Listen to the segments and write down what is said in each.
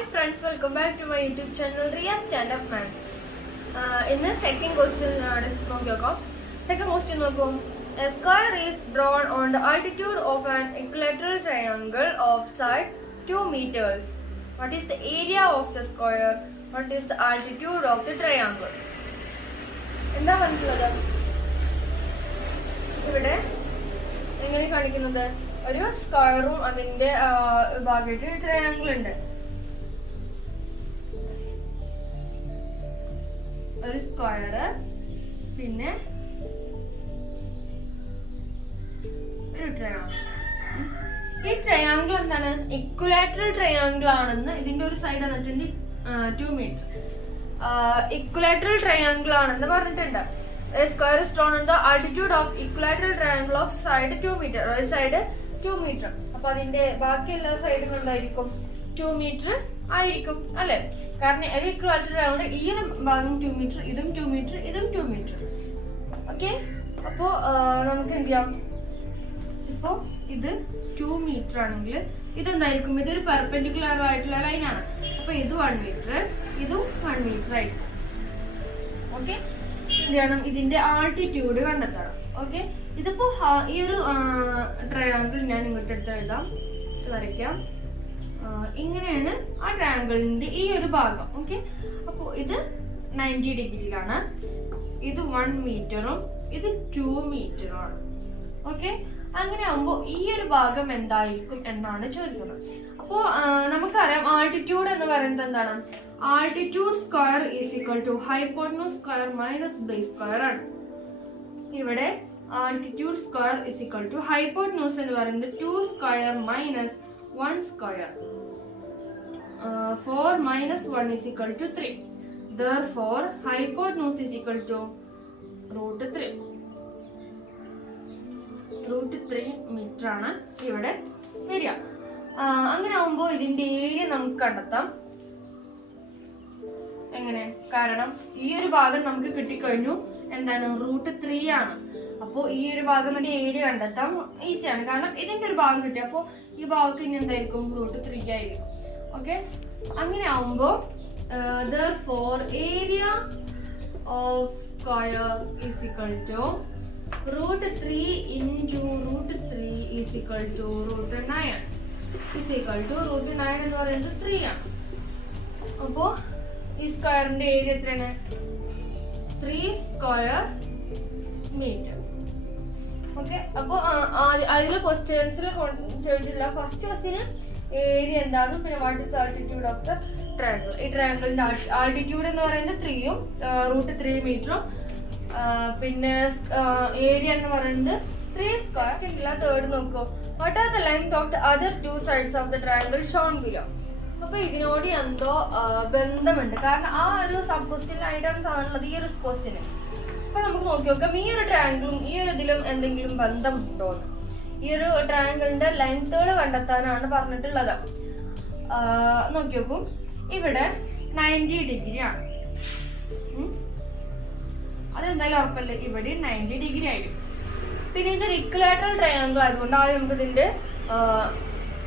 Hi friends, welcome back to my YouTube channel Ria Stand Up Maths. In the second question, second question, a square is drawn on the altitude of an equilateral triangle of side 2 meters. What is the area of the square? What is the altitude of the triangle? എന്താ മനസ്സിലായത്? ഇവിടെ എങ്ങനെ കാണിക്കുന്നത്? ഒരു സ്ക്വയറും അതിന്റെ ഭാഗമായിട്ട് triangle ഉണ്ട്. ഒരു സ്ക്വയർ പിന്നെ ഒരു ട്രയാങ്കിൾ. ഈ ട്രയാങ്കിൾ എന്താണ്? ഇക്വലാറ്ററൽ ട്രയാങ്കിൾ ആണെന്ന് ഇതിന്റെ ഒരു സൈഡ് വന്നിട്ടുണ്ട് 2 മീറ്റർ. ഇക്വലാറ്ററൽ ട്രയാങ്കിൾ ആണെന്ന് പറഞ്ഞിട്ടുണ്ട്. A square is drawn on the altitude of equilateral triangle of side 2 meter. ഒരു സൈഡ് 2 മീറ്റർ. അപ്പൊ അതിന്റെ ബാക്കിയുള്ള സൈഡും എന്തായിരിക്കും? 2 മീറ്റർ ആയിരിക്കും അല്ലെ? കാരണം ഒരു ഇക്വലാറ്ററൽ ട്രയാങ്കിൾ ഈ ഒരു ഭാഗം 2 മീറ്റർ, ഇതും 2 മീറ്റർ, ഇതും 2 മീറ്റർ. ഓക്കെ, അപ്പോ നമുക്ക് എന്ത് ചെയ്യാം? ഇപ്പോ ഇത് 2 മീറ്റർ ആണെങ്കിൽ ഇതെന്തായിരിക്കും? ഇതൊരു പെർപെൻഡിക്കുലർ ആയിട്ടുള്ള ലൈനാണ്. അപ്പൊ ഇത് 1 മീറ്റർ, ഇതും 1 മീറ്റർ ആയിരിക്കും. ഓക്കെ, എന്ത് ചെയ്യണം? ഇതിന്റെ ആൾട്ടിറ്റ്യൂഡ് കണ്ടെത്തണം. ഓക്കെ, ഇതിപ്പോ ഈ ഒരു ട്രയാങ്കിൾ ഞാൻ ഇങ്ങോട്ട് എടുത്ത് എഴുതാം, വരയ്ക്കാം. ഇങ്ങനെയാണ് ആ ട്രയാങ്കിളിന്റെ ഈ ഒരു ഭാഗം. ഓക്കെ, അപ്പോ ഇത് 90 ഡിഗ്രിയിലാണ്, ഇത് 1 മീറ്ററും ഇത് 2 മീറ്ററും ആണ്. ഓക്കെ, അങ്ങനെ ആവുമ്പോ ഈ ഒരു ഭാഗം എന്തായിരിക്കും എന്നാണ് ചോദിക്കുന്നത്. അപ്പോ നമുക്കറിയാം ആൾട്ടിറ്റ്യൂഡ് എന്ന് പറയുന്നത് എന്താണ്? Altitude square is equal to hypotenuse square minus base square ആണ്. ഇവിടെ altitude square is equal to hypotenuse എന്ന് പറയുന്നത് 2 square minus 1 square. 4 minus 1 is equal to 3. Therefore, hypotenuse is equal to root 3. root 3 metre ആണ് ഇവിടെ വരിക. അങ്ങനെ ആവുമ്പോ ഇതിന്റെ ഏരിയ നമുക്ക് കണ്ടെത്താം. എങ്ങനെ? കാരണം ഈ ഒരു ഭാഗം നമുക്ക് കിട്ടിക്കഴിഞ്ഞു. എന്താണ്? റൂട്ട് 3 ആണ്. അപ്പോ ഈ ഒരു ഭാഗം ഏരിയ കണ്ടെത്താം ഈസിയാണ്. കാരണം ഇതിന്റെ ഒരു ഭാഗം കിട്ടി, അപ്പോ ഈ ഭാഗത്ത് ഇനി എന്തായിരിക്കും? റൂട്ട് 3 ആയിരിക്കും. ഓക്കെ, അങ്ങനെ ആവുമ്പോ therefore area of square is equal to root 3 into root 3 is equal to root 9 is equal to root 9 എന്ന് പറയുന്നത് 3 ആണ്. അപ്പോ ഈ സ്ക്വയറിന്റെ ഏരിയ എത്രയാണ്? 3 സ്ക്വയർ മീറ്റർ. ഓക്കെ, അപ്പൊ അതിൽ ക്വസ്റ്റ്യൻസിൽ ചോദിച്ചിട്ടുള്ള ഫസ്റ്റ് ക്വസ്റ്റ്യന് ഏരിയ എന്താണ്, പിന്നെ what is altitude of the triangle. ഈ ട്രയാങ്കിളിന്റെ ആൾട്ടിറ്റ്യൂഡ് എന്ന് പറയുന്നത് 3ഉം റൂട്ട് 3 മീറ്ററും, പിന്നെ ഏരിയ എന്ന് പറയുന്നത് 3 സ്ക്വയർ. തേർഡ് നോക്കൂ, what are the length of the other 2 sides of the triangle Sean below. അപ്പൊ ഇതിനോട് എന്തോ ബന്ധമുണ്ട്. കാരണം ആ ഒരു സബ് ക്വസ്റ്റ്യനിലായിട്ടാണ് കാണുന്നത് ഈ ഒരു ക്വസ്റ്റ്യന്. അപ്പൊ നമുക്ക് നോക്കി നോക്കാം ഈ ഒരു ട്രയാങ്കിളും ഈ ഒരു ഇതിലും എന്തെങ്കിലും ബന്ധമുണ്ടോന്ന്. ഈ ഒരു ട്രയാങ്കിളിന്റെ ലെങ്തുകൾ കണ്ടെത്താനാണ് പറഞ്ഞിട്ടുള്ളത്. നോക്കി നോക്കും, ഇവിടെ 90 ഡിഗ്രി ആണ്. അതെന്തായാലും ഉറപ്പല്ലേ, ഇവിടെ 90 ഡിഗ്രി ആയിരിക്കും. പിന്നെ ഇതൊരു ഇക്വലാറ്ററൽ ട്രയാങ്കിൾ ആയതുകൊണ്ട് ആദ്യം നമുക്ക് ഇതിന്റെ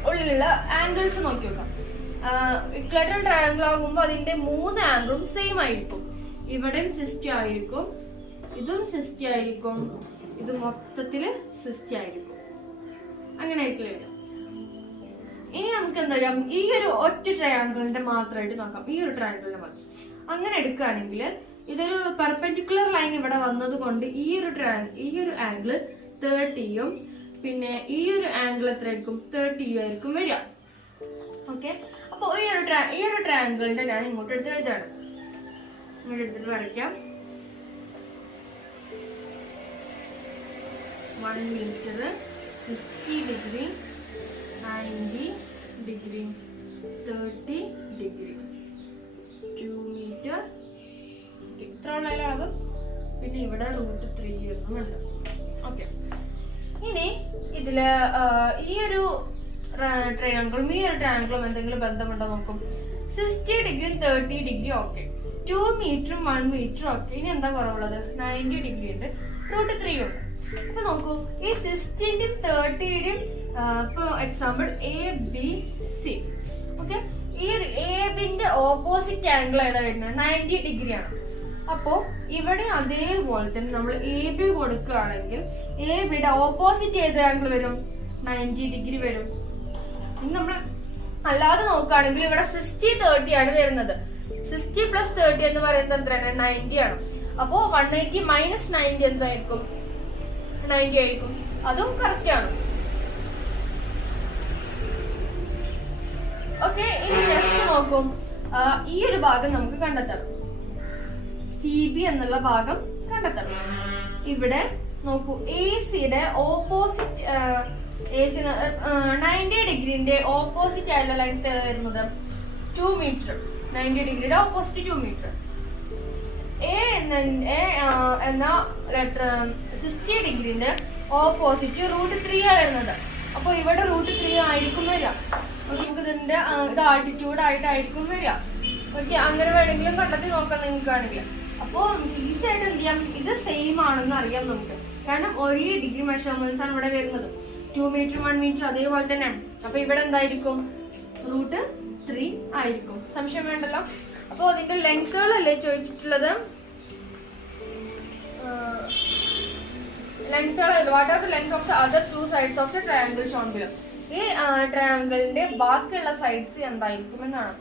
ഉള്ളിലുള്ള ആംഗിൾസ് നോക്കി നോക്കാം. ഇക്വലാറ്ററൽ ട്രയാങ്കിൾ ആകുമ്പോൾ അതിന്റെ 3 ആംഗിളും സെയിം ആയിരിക്കും. ഇവിടെയും 60 ആയിരിക്കും, ഇതും 60 ആയിരിക്കും, ഇത് മൊത്തത്തില് 60 ആയിരിക്കും. അങ്ങനെ ആയിരിക്കില്ല. ഇനി നമുക്ക് എന്താ ചെയ്യാം? ഈ ഒരു ഒറ്റ ട്രയാങ്കിളിന്റെ മാത്രമായിട്ട് നോക്കാം. ഈ ഒരു ട്രയാങ്കിളിന്റെ മാത്രം അങ്ങനെ എടുക്കുകയാണെങ്കിൽ ഇതൊരു പെർപെൻഡിക്കുലർ ലൈൻ ഇവിടെ വന്നത് കൊണ്ട് ഈ ഒരു ആംഗിള് 30യും പിന്നെ ഈ ഒരു ആംഗിൾ എത്രയായിരിക്കും? 30യും ആയിരിക്കും വരിക. ഓക്കെ, അപ്പൊ ഈ ഒരു ട്രയാങ്കിളിന്റെ ഞാൻ ഇങ്ങോട്ട് എടുത്ത് എഴുതാണ്. ഇങ്ങോട്ട് എടുത്തിട്ട് വരയ്ക്കാം. 1 metre, 50 degree, 90 degree, 30 degree, 2 metre. ഇത്ര ഉള്ള അളവ്. പിന്നെ ഇവിടെ റൂട്ട് 3 എന്നുണ്ട്. ഓക്കെ, ഇനി ഇതില് ഈ ഒരു ട്രയാങ്കിളും ഈ ഒരു ട്രയാങ്കിളും എന്തെങ്കിലും ബന്ധമുണ്ടോ നോക്കും. 60 ഡിഗ്രിയും 30 ഡിഗ്രി ഓക്കെ, 2 മീറ്ററും 1 മീറ്ററും ഓക്കെ. ഇനി എന്താ കുറവുള്ളത്? 90 ഡിഗ്രി ഉണ്ട്, റൂട്ട് 3 ഉണ്ട്. അപ്പൊ നോക്കൂ, ഈ 60ന്റെയും 30ന്റെയും ഇപ്പൊ example A B C. Okay, ഈ ഒരു എ ഓപ്പോസിറ്റ് ആംഗിൾ ഏതാ വരുന്നത്? 90 ഡിഗ്രി ആണ്. അപ്പോ ഇവിടെ അതേപോലെ തന്നെ നമ്മൾ AB കൊടുക്കുകയാണെങ്കിൽ ABയുടെ ഓപ്പോസിറ്റ് ഏത് ആംഗിൾ വരും? 90 ഡിഗ്രി വരും. ഇനി നമ്മൾ അല്ലാതെ നോക്കുകയാണെങ്കിൽ ഇവിടെ 60-30 ആണ് വരുന്നത്. 60 + 30 എന്ന് പറയുന്നത് എത്രയാണ്? 90 ആണ്. അപ്പോ 180 - 90 എന്തായിരിക്കും? 90 ആയിരിക്കും. അതും കറക്റ്റ് ആണ്. ഓക്കെ, ഇനി നെക്സ്റ്റ് നോക്കും. ഈ ഒരു ഭാഗം നമുക്ക് കണ്ടെത്തണം. CB എന്നുള്ള ഭാഗം കണ്ടെത്തണം. ഇവിടെ നോക്കൂ, ACയുടെ ഓപ്പോസിറ്റ് 90 ഡിഗ്രിന്റെ ഓപ്പോസിറ്റ് ആയിട്ടുള്ള ലെങ്ത് വരുന്നത് 2 മീറ്റർ. 90 ഡിഗ്രിയുടെ ഓപ്പോസിറ്റ് 2 മീറ്റർ. എന്ന ലെറ്റർ 60 ഡിഗ്രിന്റെ ഓപ്പോസിറ്റ് √3 ആണ് വരുന്നത്. അപ്പൊ ഇവിടെ √3 ആയിരിക്കും വരിക. നമുക്ക് ഇതിന്റെ ഇത് ആൾട്ടിറ്റ്യൂഡ് ആയിട്ടായിരിക്കും വരിക. ഓക്കെ, അങ്ങനെ വേണമെങ്കിലും കണ്ടെത്തി നോക്കാം നിങ്ങൾക്കാണെങ്കിൽ. അപ്പോ നമുക്ക് ഈസി ആയിട്ട് എന്ത് ചെയ്യാം? ഇത് സെയിം ആണെന്ന് അറിയാം നമുക്ക്. കാരണം ഒരേ ഡിഗ്രി മെഷർമെന്റ്സ് ആണ് ഇവിടെ വരുന്നത്. 2 മീറ്റർ 1 മീറ്റർ അതേപോലെ തന്നെയാണ്. അപ്പൊ ഇവിടെ എന്തായിരിക്കും? √3 ആയിരിക്കും. സംശയം വേണ്ടല്ലോ. അപ്പൊ അതിന്റെ ലെങ്തുകളല്ലേ ചോദിച്ചിട്ടുള്ളത്? What are the length of the other 2 sides of the triangle Sean below? ഈ ട്രയാങ്കിളിന്റെ ബാക്കിയുള്ള സൈഡ്സ് എന്തായിരിക്കും എന്നാണ്.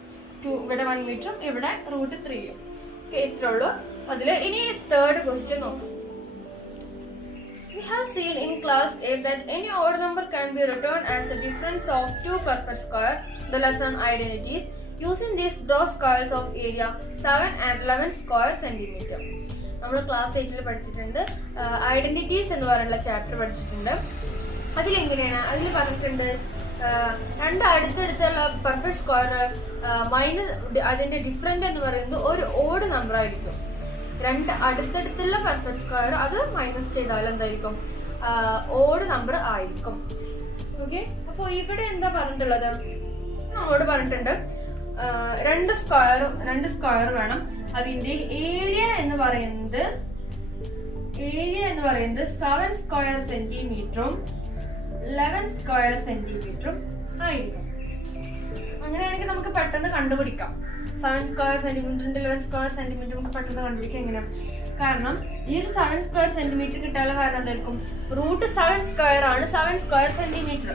ഇവിടെ 1 മീറ്ററും ഇവിടെ √3ഉം. ഇത്രേ ഉള്ളൂ അതില്. ഇനി തേർഡ് ക്വസ്റ്റ്യൻ നോക്കാം. We have seen in class 8 that any odd number can be written as a difference of 2 perfect square. The lesson identities. Using these draw squares of area 7 and 11 square centimeter. നമ്മൾ class 8 പഠിച്ചിട്ടുണ്ട്. Identities എന്ന് പറയുന്ന chapter പഠിച്ചിട്ടുണ്ട്. അതിലെങ്ങനെയാണ്? അതിൽ പറഞ്ഞിട്ടുണ്ട് രണ്ട് അടുത്തടുത്തുള്ള perfect square minus അതിന്റെ different എന്ന് പറയുന്നത് ഒരു ഓഡ് നമ്പർ ആയിരിക്കും. രണ്ട് അടുത്തടുത്തുള്ള പെർഫെക്റ്റ് സ്ക്വയർ അത് മൈനസ് ചെയ്താൽ എന്തായിരിക്കും? ഓഡ് നമ്പർ ആയിരിക്കും. ഓക്കെ, അപ്പൊ ഇവിടെ എന്താ പറഞ്ഞിട്ടുള്ളത്? നമ്മളോട് പറഞ്ഞിട്ടുണ്ട് രണ്ട് സ്ക്വയർ വേണം. അതിന്റെ ഏരിയ എന്ന് പറയുന്നത് 7 സ്ക്വയർ സെന്റിമീറ്ററും 11 സ്ക്വയർ സെന്റിമീറ്ററും ആയിരിക്കും. അങ്ങനെയാണെങ്കിൽ നമുക്ക് പെട്ടെന്ന് കണ്ടുപിടിക്കാം. 7 സ്ക്വയർ സെന്റിമീറ്ററിന്റെ 11 സ്ക്വയർ സെന്റിമീറ്റർ നമുക്ക് പെട്ടെന്ന് കണ്ടുപിടിക്കാം. എങ്ങനെയാണ്? കാരണം ഈ ഒരു 7 സ്ക്വയർ സെന്റിമീറ്റർ കിട്ടാനുള്ള കാരണം എന്തായിരിക്കും? √7 സ്ക്വയർ ആണ് 7 സ്ക്വയർ സെന്റിമീറ്റർ.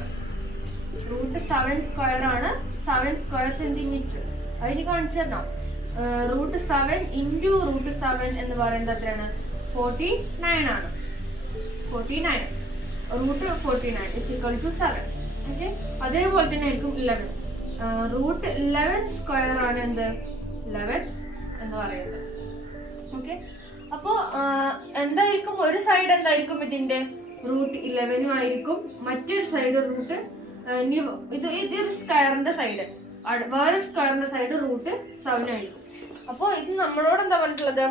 √7 സ്ക്വയർ ആണ് 7 സ്ക്വയർ സെന്റിമീറ്റർ. അതിന് കാണിച്ചു തരണം. √7 × √7 എന്ന് പറയുന്നത് എത്രയാണ്? 49 ആണ്. 49 √49 = 7. അതേപോലെ തന്നെ ആയിരിക്കും 11. √11 സ്ക്വയർ ആണ് എന്ത്? 11 എന്ന് പറയുന്നത്. ഓക്കെ, അപ്പോ എന്തായിരിക്കും? ഒരു സൈഡ് എന്തായിരിക്കും? ഇതിന്റെ √11 ആയിരിക്കും. മറ്റൊരു സൈഡ് ഇതൊരു സ്ക്വയറിന്റെ സൈഡ്, വേറെ സ്ക്വയറിന്റെ സൈഡ് √7 ആയിരിക്കും. അപ്പോ ഇത് നമ്മളോട് എന്താ പറഞ്ഞിട്ടുള്ളത്?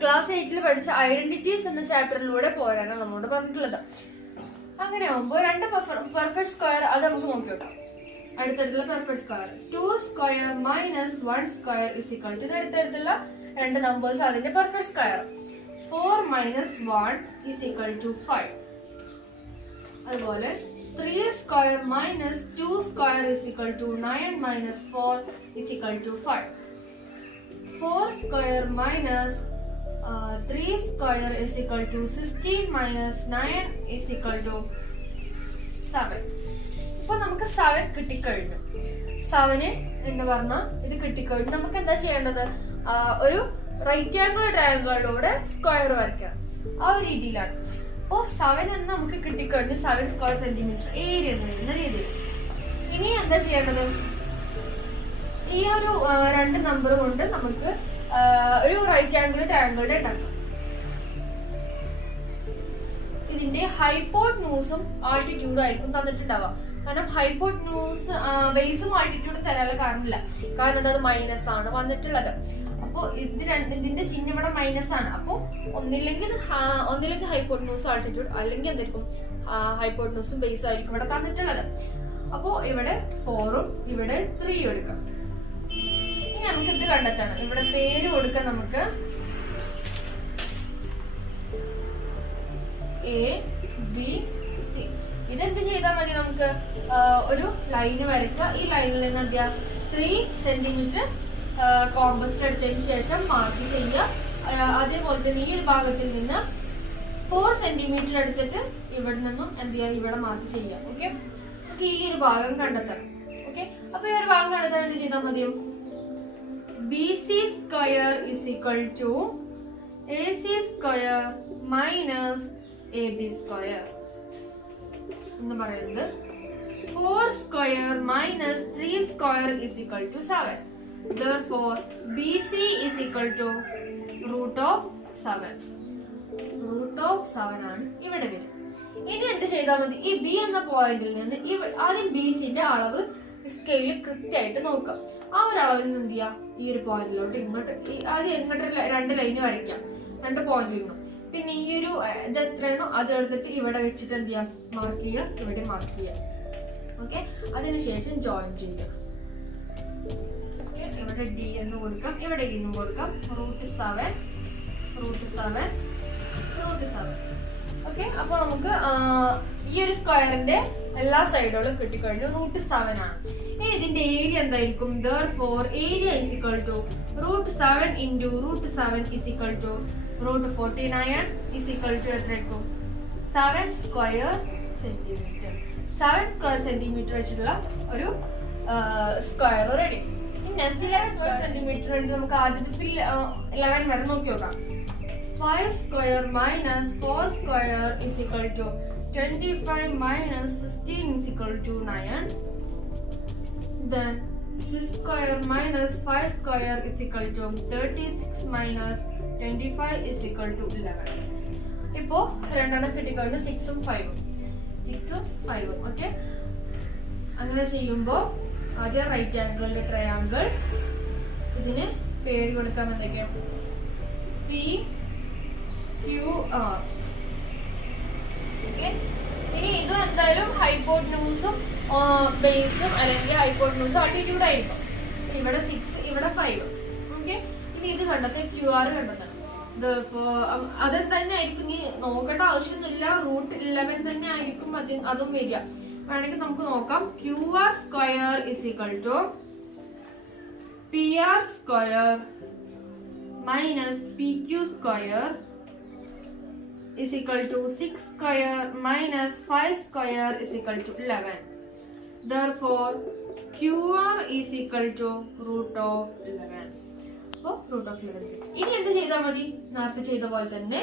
ക്ലാസ് 8 പഠിച്ച ഐഡന്റിറ്റീസ് എന്ന ചാപ്റ്ററിലൂടെ പോരാണ് നമ്മളോട് പറഞ്ഞിട്ടുള്ളത്. അങ്ങനെ ആവുമ്പോ രണ്ട് പെർഫെക്റ്റ് സ്ക്വയർ അത് നമുക്ക് നോക്കി വെക്കാം. അടുത്തടുത്തുള്ള പെർഫെക്റ്റ് സ്ക്വയർ 2 സ്ക്വയർ - 1 സ്ക്വയർ = ഇത് അടുത്തടുത്തുള്ള രണ്ട് നമ്പേഴ്സ് അതിന്റെ പെർഫെക്റ്റ് സ്ക്വയർ. 4 - 1 = 5. അതുപോലെ 3 സ്ക്വയർ - 2 സ്ക്വയർ = 9 - 4 = 5. 4 square - 3 square = 16 - 9 = 7. ഇപ്പൊ നമുക്ക് 7 കിട്ടിക്കഴിഞ്ഞു. 7 എന്ന് പറഞ്ഞാൽ ഇത് കിട്ടിക്കഴിഞ്ഞു. നമുക്ക് എന്താ ചെയ്യേണ്ടത്? ഒരു റൈറ്റ് ആംഗിൾ ട്രയാങ്കിളിലൂടെ സ്ക്വയർ വരയ്ക്കാം. ആ ഒരു രീതിയിലാണ്. അപ്പോ 7 എന്ന് നമുക്ക് കിട്ടിക്കഴിഞ്ഞു. 7 സ്ക്വയർ സെന്റിമീറ്റർ ഏരിയ എന്ന് വരുന്ന രീതിയിൽ. ഇനി എന്താ ചെയ്യേണ്ടത്? ഈ ഒരു രണ്ട് നമ്പർ കൊണ്ട് നമുക്ക് ഒരു റൈറ്റ് ആംഗിൾ ട്രയാങ്കിളുടെ ഉണ്ടാക്കാം. ഇതിന്റെ ഹൈപ്പോട്ന്യൂസും ആൾട്ടിറ്റ്യൂഡും ആയിരിക്കും തന്നിട്ടുണ്ടാവുക. കാരണം ഹൈപ്പോട്ന്യൂസ് ബേസും ആൾട്ടിറ്റ്യൂഡും തരാനുള്ള കാരണമില്ല. കാരണം അത് മൈനസ് ആണ് വന്നിട്ടുള്ളത്. അപ്പൊ ഇതിന്റെ ചിഹ്നം ഇവിടെ മൈനസ് ആണ്. അപ്പൊ ഒന്നില്ലെങ്കിൽ ഹൈപ്പോട്ന്യൂസ് ആൾട്ടിറ്റ്യൂഡ്, അല്ലെങ്കിൽ എന്തായിരിക്കും? ഹൈപ്പോട്ന്യൂസും ബേസും ആയിരിക്കും ഇവിടെ തന്നിട്ടുള്ളത്. അപ്പോ ഇവിടെ 4ഉം ഇവിടെ 3ഉം എടുക്കാം. ഇനി നമുക്ക് ഇത് കണ്ടെത്തണം. ഇവിടെ പേര് കൊടുക്കാം നമുക്ക്. A, B, C. ഇതെന്ത് ചെയ്താൽ മതി? നമുക്ക് ഒരു ലൈന് വരയ്ക്കുക. ഈ ലൈനിൽ നിന്ന് 3 സെന്റിമീറ്റർ കോമ്പസിൽ എടുത്തതിന് ശേഷം മാർക്ക് ചെയ്യുക. അതേപോലെ തന്നെ ഈ ഒരു ഭാഗത്തിൽ നിന്ന് 4 സെന്റിമീറ്റർ എടുത്തിട്ട് ഇവിടെ നിന്നും എന്ത് ചെയ്യുക, ഇവിടെ മാർക്ക് ചെയ്യുക. ഓക്കെ, നമുക്ക് ഈ ഒരു ഭാഗം കണ്ടെത്തണം. ഓക്കെ, അപ്പൊ ഈ ഒരു ഭാഗം കണ്ടെത്താൻ എന്ത് ചെയ്താൽ മതിയോ, BC square is equal to AC square minus AB square എന്ന് പറയുന്നത് 4 square minus 3 square is equal to 7. Therefore, BC is equal to root of 7. Root of 7 ആണ് ഇവിടെ വരും. ഇനി എന്ത് ചെയ്താൽ മതി, ഈ B എന്ന പോയിന്റിൽ നിന്ന് ആദ്യം BCന്റെ അളവ് സ്കെയിലിൽ കൃത്യമായിട്ട് നോക്കാം. ആ ഒരു അളവിൽ നിന്ന് എന്ത് ചെയ്യാം, ഈ ഒരു പോയിന്റിലോട്ട് ഇങ്ങോട്ട് ആദ്യം ഇങ്ങോട്ട് 2 ലൈന് വരയ്ക്കാം, 2 പോയിന്റിൽ നിന്നും. പിന്നെ ഈ ഒരു ഇത് എത്രയാണോ അത് എടുത്തിട്ട് ഇവിടെ വെച്ചിട്ട് എന്ത് ചെയ്യാം, മാർക്ക് ചെയ്യുക, ഇവിടെ മാർക്ക് ചെയ്യുക. ഓക്കെ, അതിനുശേഷം ജോയിൻ ചെയ്യുക. ഇവിടെ D എന്ന് കൊടുക്കാം, ഇവിടെ E എന്ന് കൊടുക്കാം. റൂട്ട് 7. ഓക്കെ, അപ്പൊ നമുക്ക് ഈ ഒരു സ്ക്വയറിന്റെ എല്ലാ സൈഡുകളും കിട്ടിക്കഴിഞ്ഞു. റൂട്ട് 7 ആണ്. ഇനി ഇതിന്റെ ഏരിയ എന്തായിരിക്കും, therefore area is equal to root 7 into root 7 is equal to root 49 is equal to എത്രയായിരിക്കും, 7 സ്ക്വയർ സെന്റിമീറ്റർ. 7 സ്ക്വയർ സെന്റിമീറ്റർ വെച്ചിട്ടുള്ള ഒരു square ready. Next 11 square centimetre വേണ്ടി നമുക്ക് ആദ്യത്തെ 11 വരെ നോക്കി നോക്കാം. 5 square minus 4 square is equal to 25 മൈനസ് 16 is equal to 9. Then 6 square minus 5 square is equal to 36 minus 25 is equal to 11. ഇപ്പോ രണ്ടെണ്ണം കിട്ടിക്കഴിഞ്ഞു, 6ഉം 5ഉം. ഓക്കെ, അങ്ങനെ ചെയ്യുമ്പോൾ ആദ്യം റൈറ്റ് ആംഗിളിന്റെ ട്രയാങ്കിൾ, ഇതിന് പേര് കൊടുക്കാൻ എന്തൊക്കെയാണ്, PQR. ഓക്കെ, ഇനി ഇതും എന്തായാലും ഹൈപ്പോട്ടന്യൂസും ബേസും അല്ലെങ്കിൽ ഹൈപ്പോട്ടന്യൂസും ആൾട്ടിറ്റ്യൂഡ് ആയിരിക്കും. ഇവിടെ 6, ഇവിടെ 5. ഓക്കെ, ഇനി ഇത് കണ്ടെത്താൻ QR കണ്ടെത്തണം. അതും തന്നെ ആയിരിക്കും, ഇനി നോക്കേണ്ട ആവശ്യമൊന്നുമില്ല, റൂട്ട് 11 തന്നെ ആയിരിക്കും അതും വരിക. വേണമെങ്കിൽ നമുക്ക് നോക്കാം. QR square is equal to PR square minus PQ square is equal to 6 square minus 5 square is equal to 11. Therefore, QR is equal to root of 11. അപ്പോൾ root of 11. ഇനി എന്ത് ചെയ്താൽ മതി, നേരത്തെ ചെയ്ത പോലെ തന്നെ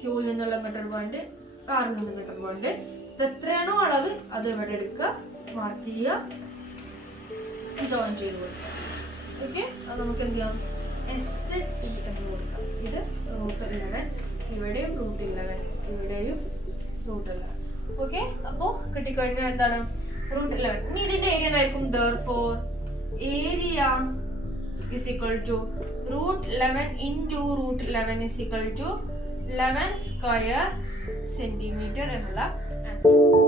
Qയിൽ നിന്നുള്ള മെട്രിക് പോയിന്റ്, Rൽ നിന്നുള്ള മെട്രിക് പോയിന്റ്, എത്രയാണോ അളവ് അത് ഇവിടെ എടുക്കുക, മാർക്ക് ചെയ്യുക, ജോയിൻ ചെയ്ത് കൊടുക്കുക. ഓക്കെ, അത് നമുക്ക് എന്ത് ചെയ്യാം, ST എന്ന് കൊടുക്കാം. ഇത് റൂട്ട് 11, ഇവിടെയും റൂട്ട് 11, ഇവിടെയും റൂട്ട് 11. ഓക്കെ, അപ്പോ കിട്ടിക്കഴിഞ്ഞാൽ എന്താണ്, റൂട്ട് 11. ഇനി ഇതിന്റെ ഏരിയ എന്തായിരിക്കും, therefore area is equal to root 11 into root 11 is equal to 11 square centimeter എന്നുള്ള ആൻസർ.